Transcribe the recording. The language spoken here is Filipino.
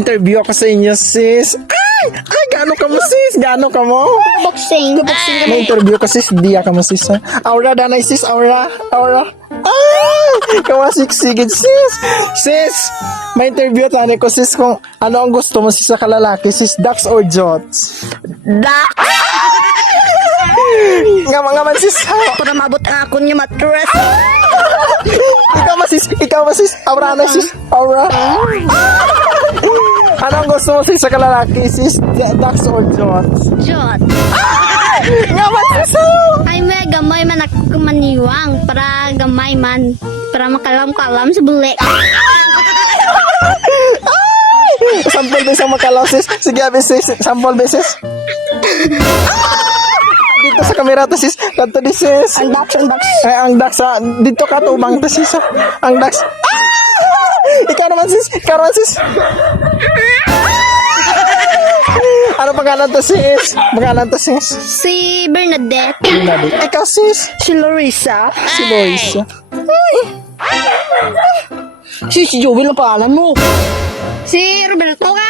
Interview ako sa inyo, sis. Ay, gaano ka mo, sis? Gaano ka mo? Boxing. May interview ka, sis. Diya ka mo, sis. Ha? Aura, danay, sis. Aura. Ay! Kawasigsigid, sis. Sis, may interview tani ko, sis, kung ano ang gusto mo, sis, sa kalalaki, sis. Ducks or jots? Dak. Ngaman, sis. Ha? Para mabot ang akon niya mattress. Ikaw mo, sis. Aura na, sis. Aura. Ano ang gusto mo, sis, sa kalalaki, sis? Ducks or jots? Jot. Ngaman, sis. Ay, may gamay man ako maniwang. Para gamay man. Para makalam-kalam sa bulik. Sample beses ang makalaw, sis. Sige, beses. Sample beses. Dito sa kamera to, sis. Kanto di, sis. Ang box. Ay, ang Dax, ha. Dito ka, tumang to, sis, ha. Ang Dax. Ikaw naman, sis. Ano pangalan to, sis? Si Bernadette. Ikaw, sis. Si Larissa. Si Loisa. Si Joey lang pangalan mo. Si Roberto ka.